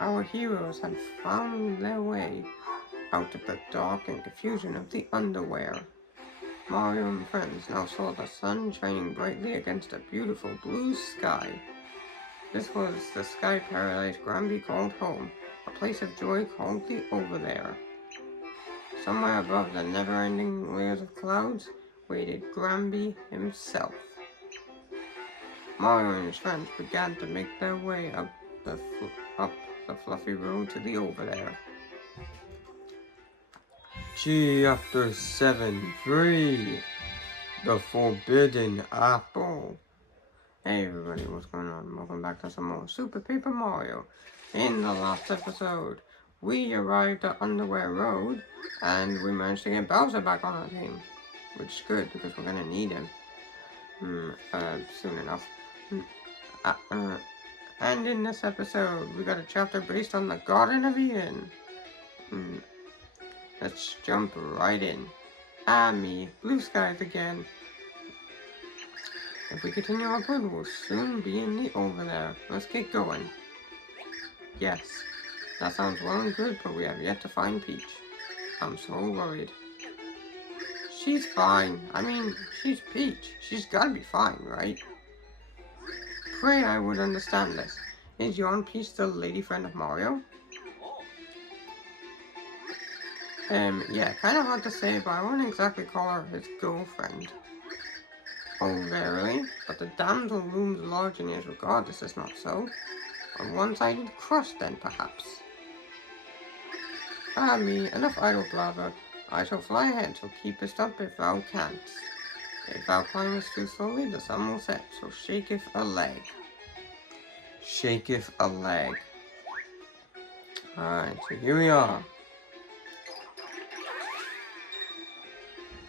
Our heroes had found their way out of the dark and confusion of the underwear. Mario and friends now saw the sun shining brightly against a beautiful blue sky. This was the sky paradise Granby called home, a place of joy called the Over There. Somewhere above the never-ending layers of clouds waited Granby himself. Mario and his friends began to make their way up the fluffy road to the Over There. Chapter 7 3 The Forbidden Apple. Hey everybody, what's going on? Welcome back to some more Super Paper Mario. In the last episode, we arrived at Underwear Road and we managed to get Bowser back on our team. Which is good because we're gonna need him soon enough. And in this episode, we got a chapter based on the Garden of Eden. Let's jump right in. Me, blue skies again. If we continue upward, we'll soon be in the Over There. Let's get going. Yes, that sounds well and good, but we have yet to find Peach. I'm so worried. She's fine. I mean, she's Peach. She's gotta be fine, right? Pray I would understand this. Is yon Peach the lady friend of Mario? Yeah, kind of hard to say, but I wouldn't exactly call her his girlfriend. Oh, verily? But the damsel looms large in his regard, is this not so? A one-sided crush, then, perhaps? Me, enough idle blabber. I shall fly ahead, so keepest up if thou canst. If thou climbest too slowly, the sun will set, so shaketh a leg. Shaketh a leg. Alright, so here we are.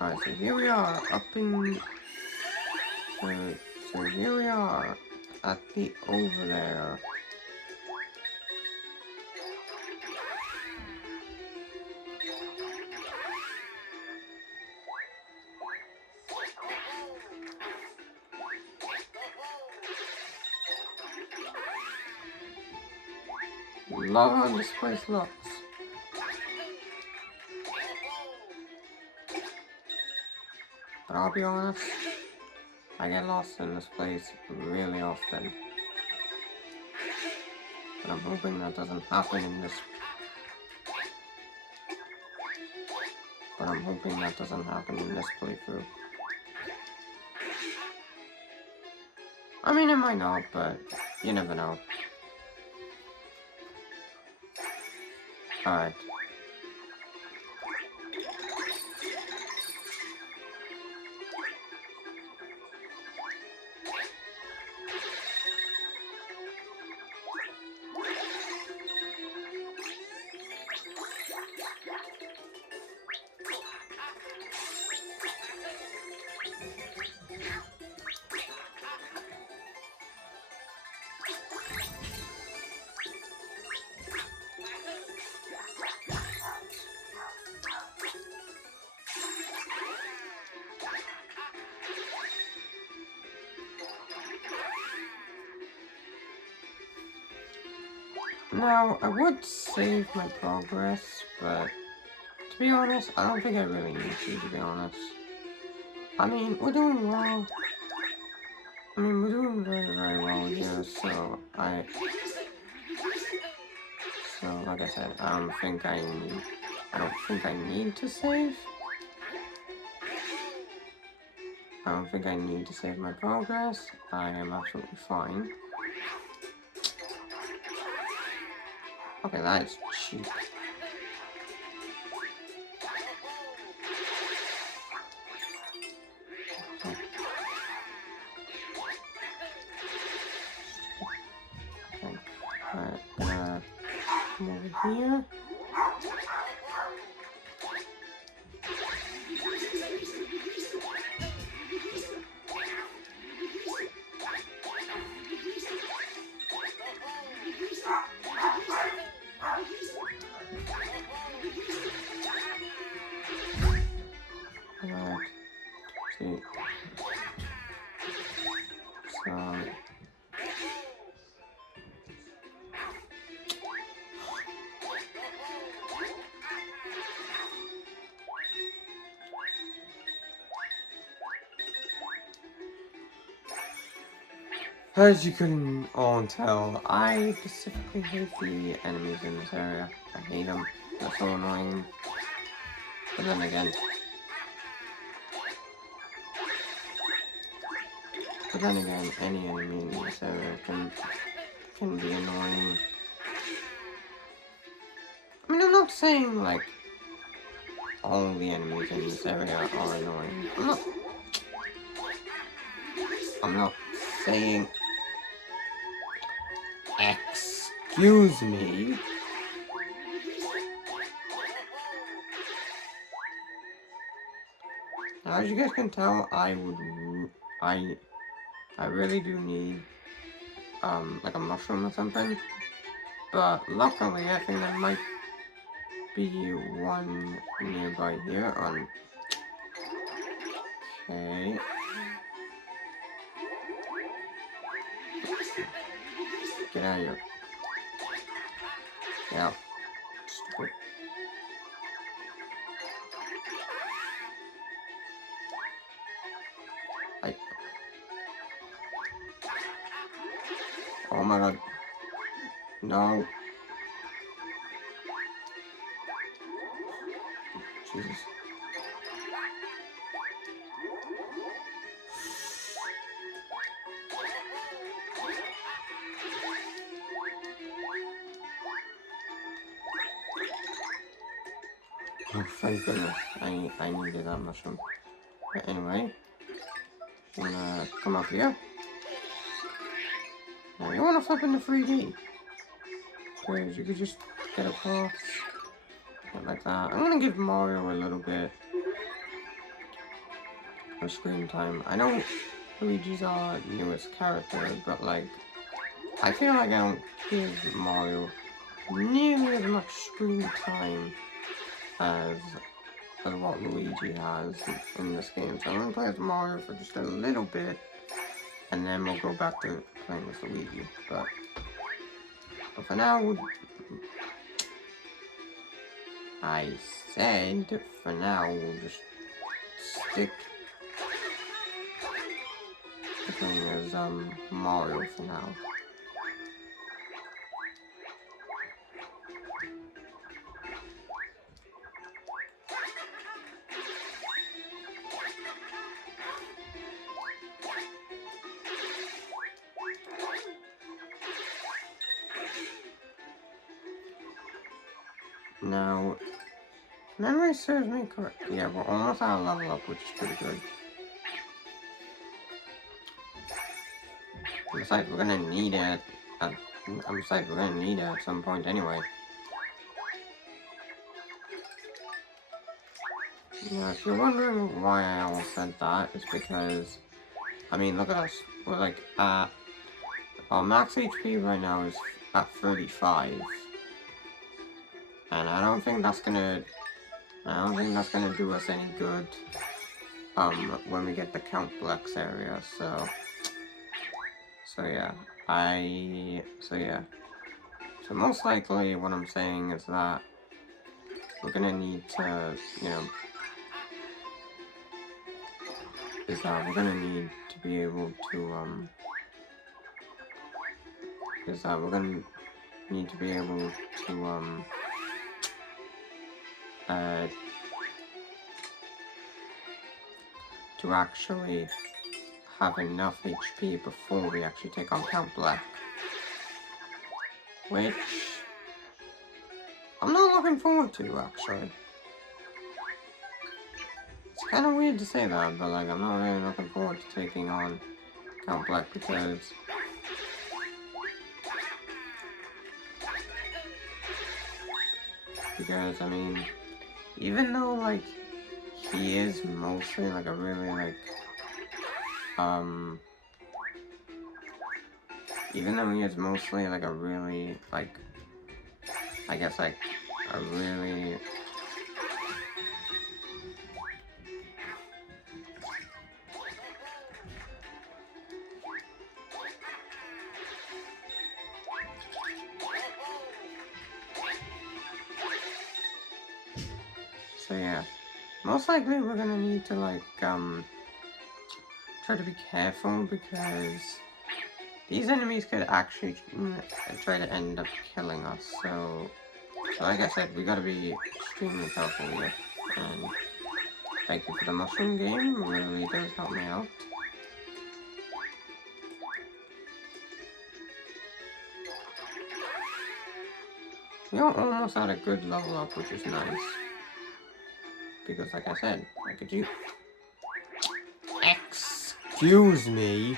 Alright, so here we are, up in... So here we are, at the Over There. Love how this place looks. But I'll be honest, I get lost in this place really often. But I'm hoping that doesn't happen in this... playthrough. I mean, it might not, but you never know. Alright. Now, I would save my progress, but to be honest, I don't think I really need to be honest. I mean, we're doing well. I mean, we're doing very, very well here, so like I said, I don't think I need to save. I don't think I need to save my progress. I am absolutely fine. Okay, that is cheap. Okay. Alright, come over here. See. So As you can all tell, I specifically hate the enemies in this area. I hate them. They're so annoying. But then again, any enemy in this area can be annoying. I mean, I'm not saying like all the enemies in this area are annoying. I'm not saying. Excuse me. Now, as you guys can tell, I really do need like a mushroom or something. But luckily, I think there might be one nearby here. Okay. Get out of here. Get out. Stupid. Oh my god. No. Jesus. Oh, thank goodness. I needed that mushroom. But anyway, I'm gonna come up here. Now you wanna flip into 3D. Because you could just get across. Like that. I'm gonna give Mario a little bit of screen time. I know Luigi's our newest character, but like, I feel like I don't give Mario nearly as much screen time as what Luigi has in this game. So I'm gonna play as Mario for just a little bit, and then we'll go back to playing with Luigi. But for now, I said for now we'll just stick to playing as Mario for now. Now, memory serves me correct. Yeah, we're almost at a level up, which is pretty good. Besides, we're gonna need it. Besides, we're gonna need it at some point anyway. Yeah, if you're wondering why I almost said that, it's because, I mean, look at us. We're like at our max HP right now is at 35, and I don't think that's gonna do us any good. When we get the Count Blex area, so most likely what I'm saying is that we're gonna need to, you know, we're gonna need to be able to, we're gonna need to be able to actually have enough HP before we actually take on Count Bleck. Which I'm not looking forward to, actually. It's kind of weird to say that, but like, I'm not really looking forward to taking on Count Bleck because I mean, even though like he is mostly like a really like even though he is mostly like a really like, I guess like a really so yeah, most likely we're gonna need to like try to be careful because these enemies could actually try to end up killing us, so like I said, we gotta be extremely careful here. And thank you for the mushroom game, it really does help me out. You're almost at a good level up, which is nice. Because like I said, I could use... Excuse me?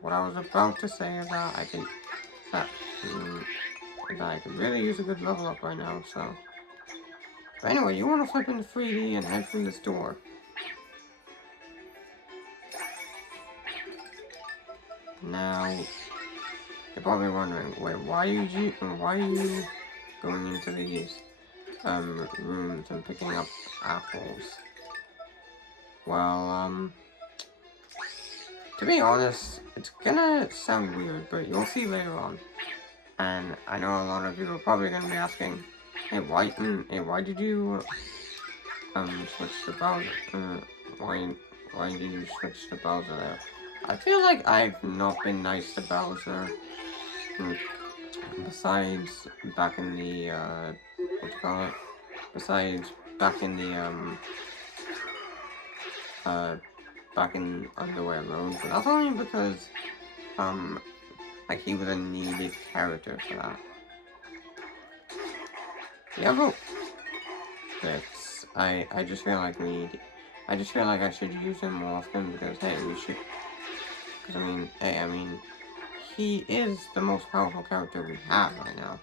What I was about to say is that I can... That I could really use a good level up right now, so... But anyway, you want to flip into 3D and head through this door. Now, you're probably wondering, wait, why are you going into these rooms and picking up apples? Well, to be honest, it's gonna sound weird, but you'll see later on. And I know a lot of you are probably gonna be asking, hey, why did you switch to Bowser? Why did you switch to Bowser there? I feel like I've not been nice to Bowser. Besides back in the what you call it? Besides back in the back in Underwear Road, but that's only because like he was a needed character for that. Yeah, but it's I just feel like I just feel like I should use him more often because hey, we should. Because I mean, he is the most powerful character we have right now.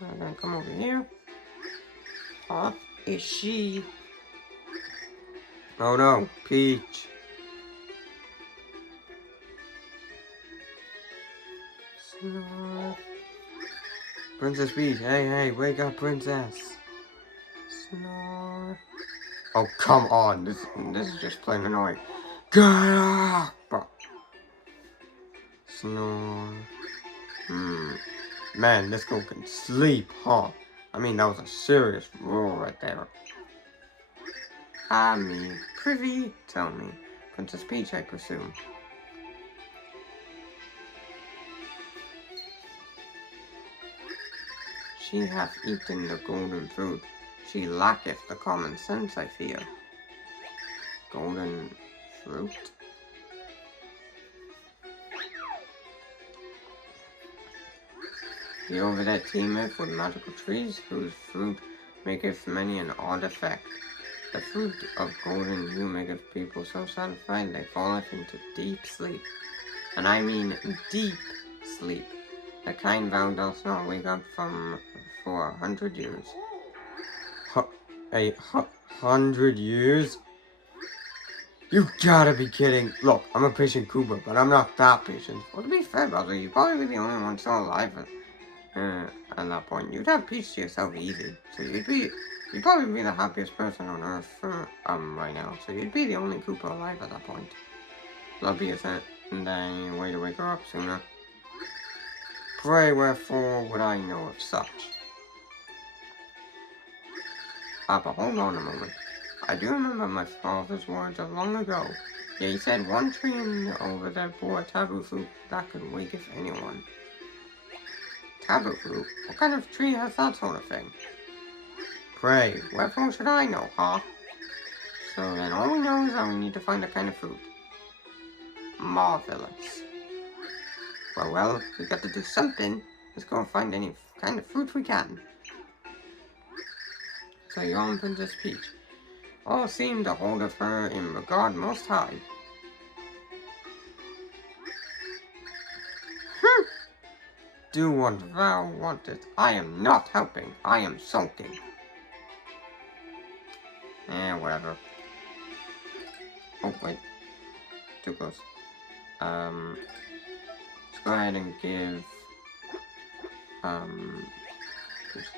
I'm gonna come over here. Off is she? Oh no, Peach. Snore. Princess Peach, hey, wake up, princess. Snore. Oh, come on, this is just plain annoying. Get up! Snore. Man, this girl can sleep, huh? I mean, that was a serious roar right there. I mean, privy, tell me. Princess Peach, I presume. She hath eaten the golden fruit. She lacketh the common sense, I fear. Golden fruit? The over that teemeth with magical trees, whose fruit maketh many an odd effect. The fruit of golden hue maketh people so satisfied they falleth into deep sleep. And I mean deep sleep. The kind thou dost not wake up from for 100 years. 100 years? You gotta be kidding. Look, I'm a patient Koopa, but I'm not that patient. Well, to be fair, brother, you'd probably be the only one still alive at that point. You'd have peace to yourself easy. So you'd probably be the happiest person on Earth right now. So you'd be the only Koopa alive at that point. Love be a set, and then way to wake her up sooner. Pray wherefore would I know of such? Papa, hold on a moment. I do remember my father's words of long ago. Yeah, he said one tree over there bore a taboo fruit that could waketh anyone. Taboo fruit? What kind of tree has that sort of thing? Pray, wherefore should I know, huh? So then all we know is that we need to find a kind of fruit. Marvelous. Well, we got to do something. Let's go and find any kind of fruit we can. So you're on Princess Peach. All seem to hold of her in regard most high. Do what thou wantest. I am not helping. I am sulking. Whatever. Oh, wait. Too close. Let's go ahead and give, this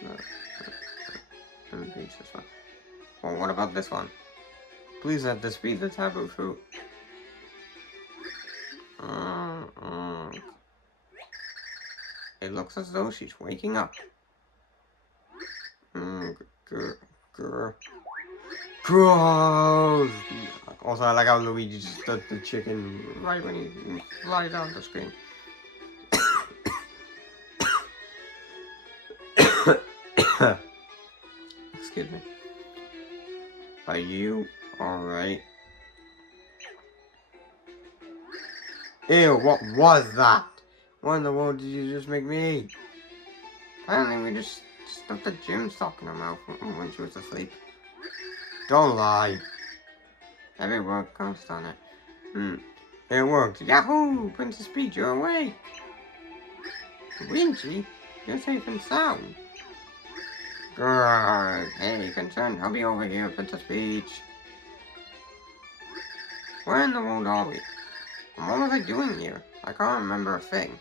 one. Well, what about this one? Please let this be the taboo fruit. It looks as though she's waking up. Gross! Also, I like how Luigi just stood the chicken right when he flies on the screen. Excuse me. Are you alright? Ew, what was that? What in the world did you just make me eat? Apparently we just stuffed the gym sock in her mouth when she was asleep. Don't lie. Every word counts on it. It worked. Yahoo! Princess Peach, you're awake! Luigi, you're safe and sound. Grrr. Hey, concerned, I'll be over here, Princess Peach. Where in the world are we? And what was I doing here? I can't remember a thing.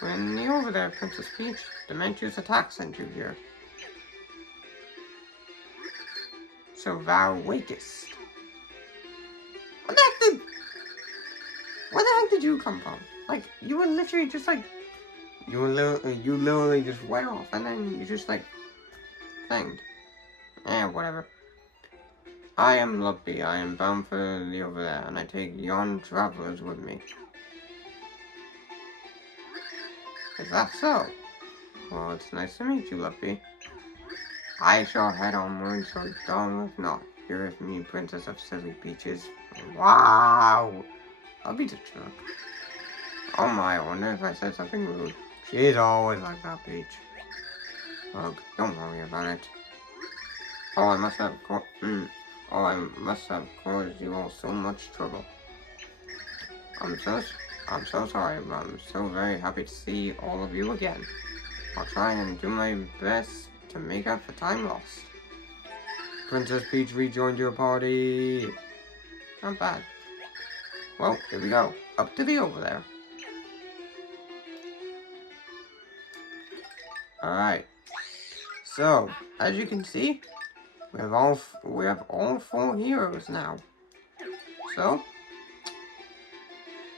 When you're over there, Princess Peach, Dementor's attack sent you here. So thou wakest. What the heck did... Where the heck did you come from? Like, you were literally just like... You literally just went off, and then you just like... thinged. Whatever. I am Lumpy, I am bound for the over there, and I take yon travelers with me. Is that so? Well, it's nice to meet you, Lumpy. I shall head onward, so don't not. Here with me, Princess of Silly Peaches. Wow! I'll be the jerk. Oh my, I wonder if I said something rude. She's always like that, Peach. Ugh, don't worry about it. Oh, I must have caused you all so much trouble. I'm so sorry, but I'm so very happy to see all of you again. I'll try and do my best to make up for time lost. Princess Peach rejoined your party. Not bad. Well, here we go. Up to the over there. Alright. So, as you can see, we have all 4 heroes now. So,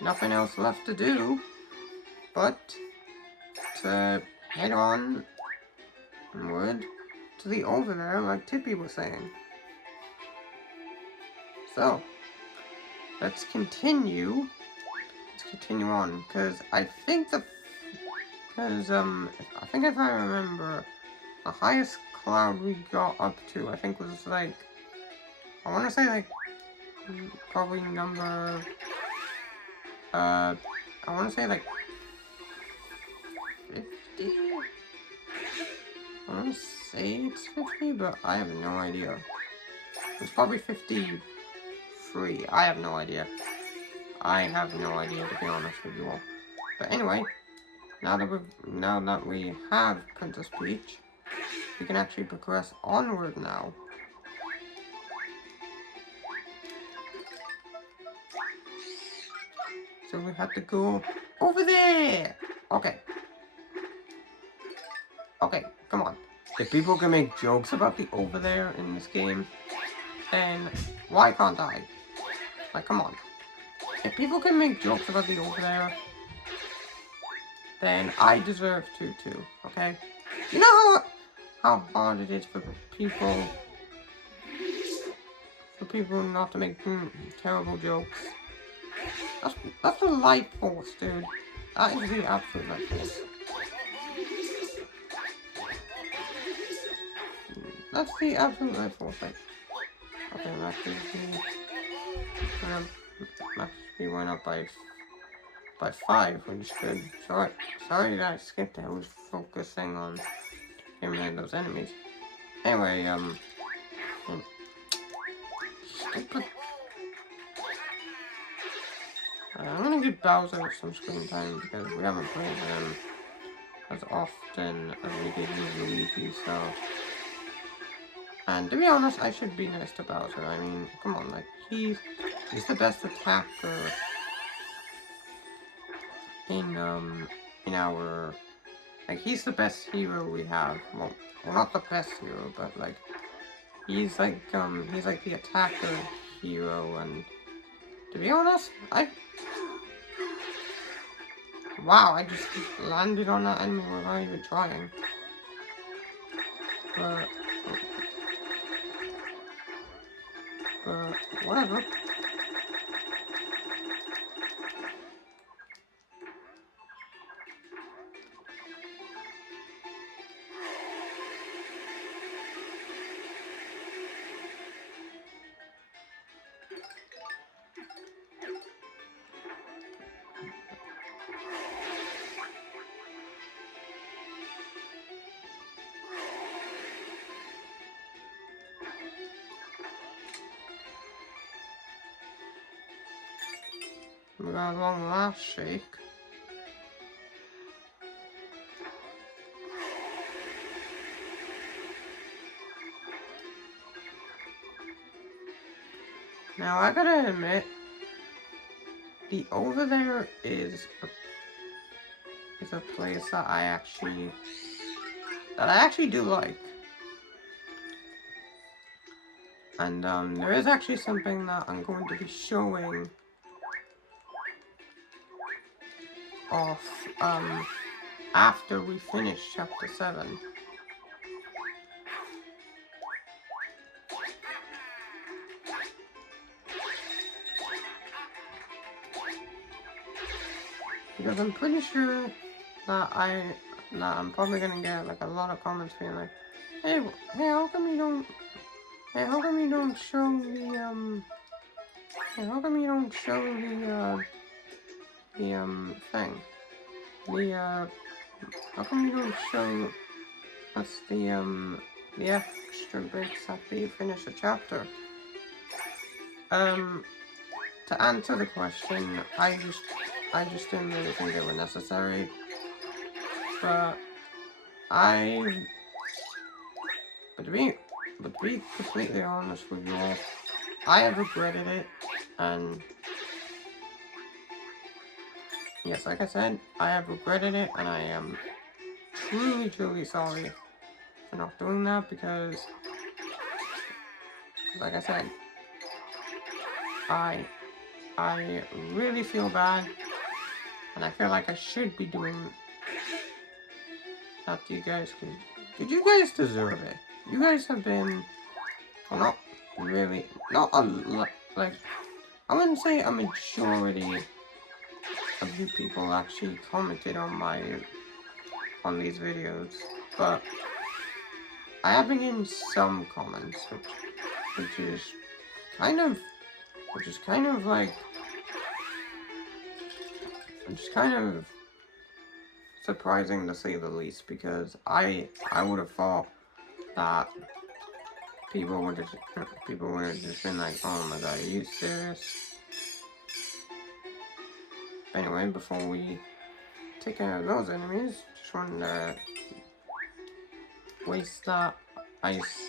nothing else left to do but to head onward to the over there like Tippy was saying. So, let's continue on, because I think if I remember, the highest cloud we got up to, I think was like, I want to say like, probably number, I want to say like 50? I want to say it's 50, but I have no idea. It's probably 53. I have no idea. To be honest with you all. But anyway, now that we have Princess Peach, we can actually progress onward now. So we have to go over there. Okay, come on. If people can make jokes about the over there in this game, then why can't I? Like, come on. If people can make jokes about the over there, then I deserve to too, okay? You know how hard it is for people not to make terrible jokes? That's the life force, dude. That is the absolute life force. That's the absolute life force, like. Okay, Max we went up by 5, which is good. Sorry that I skipped it. I was focusing on getting rid of those enemies. Anyway, stupid. I'm gonna give Bowser some screen time because we haven't played him as often as we did with Luigi, so. And to be honest, I should be nice to Bowser. I mean, come on, like, he's the best attacker in our, like, he's the best hero we have. Well, not the best hero, but, like, he's like the attacker hero, and to be honest, wow, I just landed on that enemy without even trying. But whatever. We got a long last shake. Now I gotta admit, the over there is a place that I actually do like. And there is actually something that I'm going to be showing off after we finish chapter 7. Because I'm pretty sure that I'm probably gonna get like a lot of comments being like, hey, how come you don't show the hey, how come you don't show the thing? How come you don't show us the extra bits after you finish a chapter? To answer the question, I just didn't really think it was necessary. But to be completely honest with you all, I have regretted it, and yes, like I said, I have regretted it, and I am truly sorry for not doing that, because like I said, I really feel bad, and I feel like I should be doing that to you guys, because you guys deserve it. You guys have been, well, not really, not a lot, like, I wouldn't say a majority of you people actually commented on these videos, but I have been getting some comments, which is kind of like, surprising to say the least, because I would have thought that people would have just been like, oh my god, are you serious? Anyway, before we take care of those enemies, just wanted to waste that ice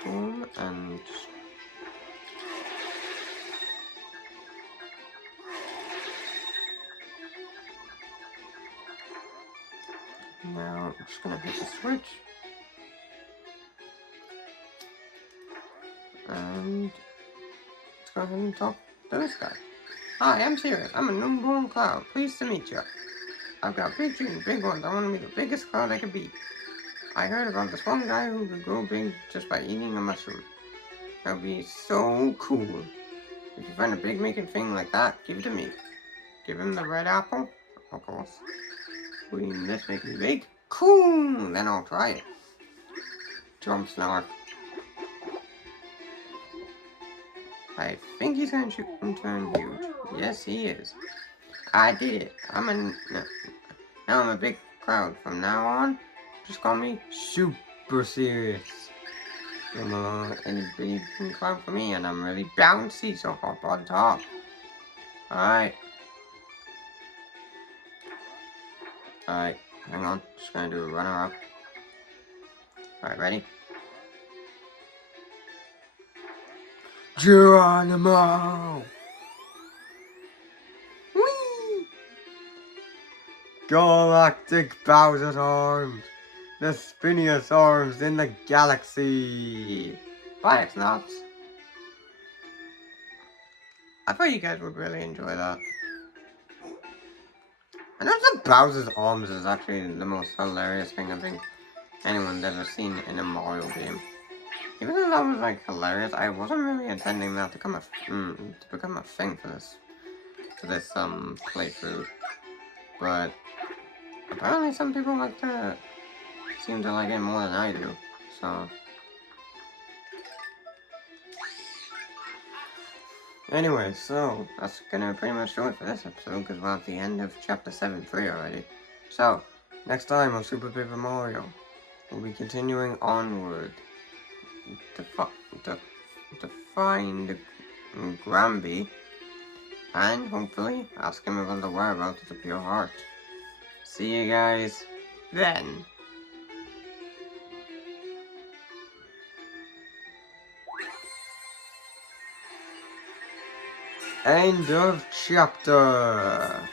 storm and now I'm just gonna hit the switch. And let's go ahead and talk to this guy. Hi, I'm Sirius. I'm a newborn cloud. Pleased to meet you. I've got big dreams, big ones. I want to be the biggest cloud I could be. I heard about this one guy who could grow big just by eating a mushroom. That would be so cool. If you find a big making thing like that, give it to me. Give him the red apple, of course. Will this make me big? Cool! Then I'll try it. Jump snark. I think he's going to turn huge. Yes, he is. I did it. Now I'm a big cloud. From now on, just call me Super Serious. I'm a big cloud for me, and I'm really bouncy, so hop on top. Alright. Alright, hang on. Just gonna do a runner up. Alright, ready? Geronimo! Whee! Galactic Bowser's arms! The spinniest arms in the galaxy! Bye, X-Nuts! I thought you guys would really enjoy that. I know that Bowser's arms is actually the most hilarious thing, I think. anyone's ever seen in a Mario game. Even though that was like hilarious, I wasn't really intending that to become a thing for this playthrough. But apparently some people seem to like it more than I do. So anyway, so that's gonna pretty much do it for this episode because we're at the end of chapter 7-3 already. So next time on Super Paper Mario, we'll be continuing onward to find Gramby and hopefully ask him about the whereabouts of the Pure Heart. See you guys then. End of chapter.